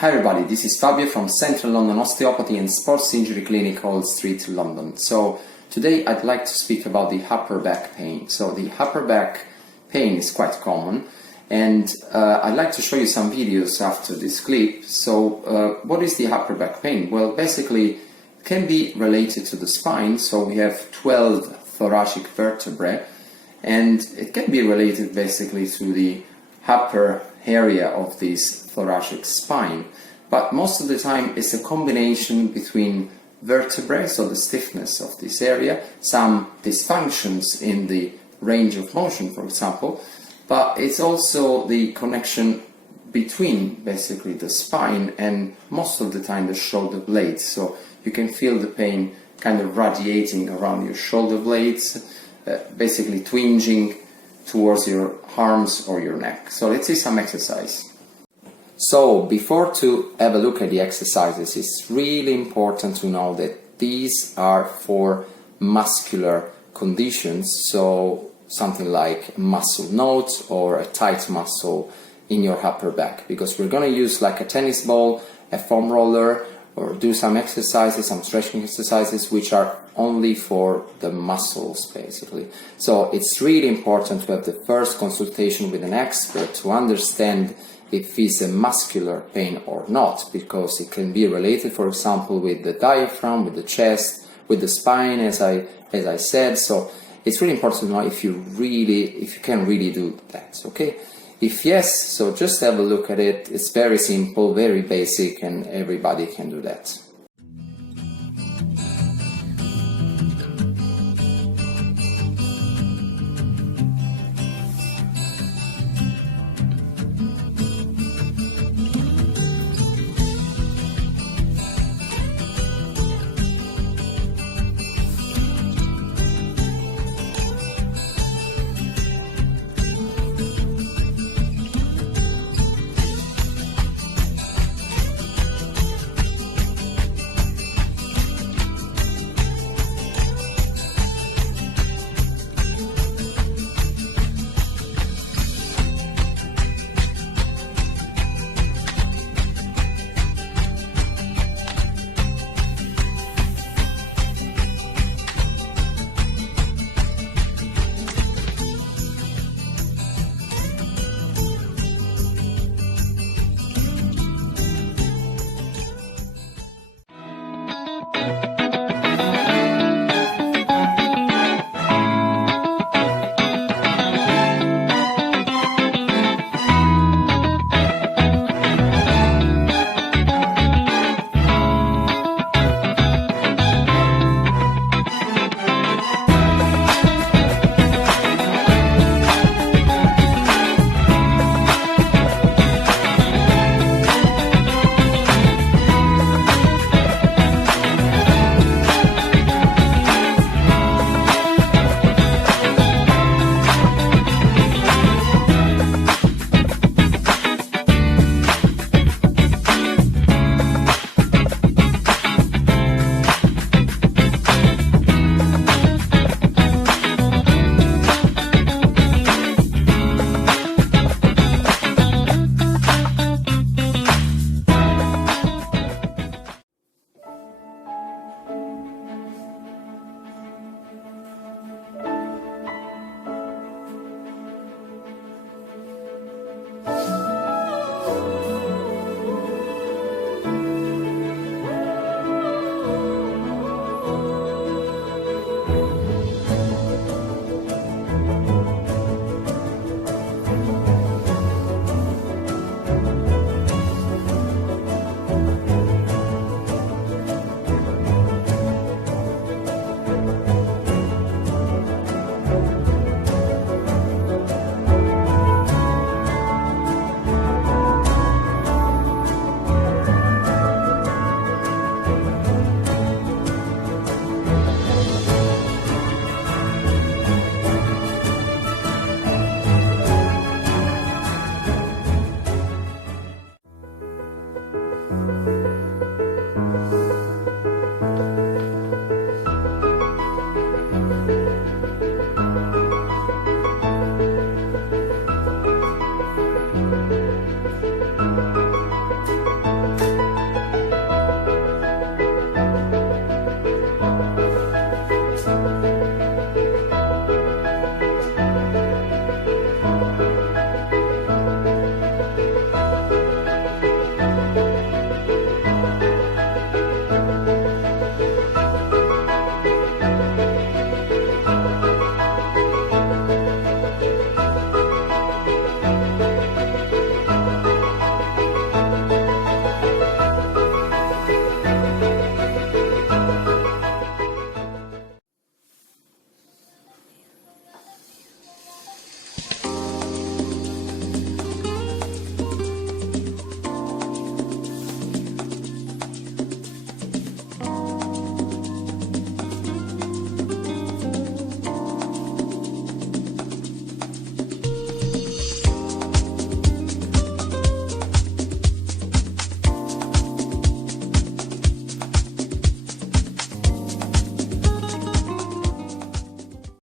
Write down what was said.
Hi everybody, this is Fabio from Central London Osteopathy and Sports Injury Clinic, Old Street, London. So today I'd like to speak about the upper back pain. So the upper back pain is quite common, and I'd like to show you some videos after this clip. So what is the upper back pain? Well, basically it can be related to the spine. So we have 12 thoracic vertebrae, and it can be related basically to the upper area of this thoracic spine, but most of the time it's a combination between vertebrae, so the stiffness of this area, some dysfunctions in the range of motion, for example, but it's also the connection between basically the spine and most of the time the shoulder blades. So you can feel the pain kind of radiating around your shoulder blades, basically twinging towards your arms or your neck. So let's see some exercise. So before to have a look at the exercises, it's really important to know that these are for muscular conditions, so something like muscle knot or a tight muscle in your upper back, because we're going to use like a tennis ball, a foam roller, or do some exercises, some stretching exercises which are only for the muscles basically. So it's really important to have the first consultation with an expert to understand if it's a muscular pain or not, because it can be related, for example, with the diaphragm, with the chest, with the spine, as I said. So it's really important to know if you can really do that, okay? If yes, so just have a look at it. It's very simple, very basic, and everybody can do that.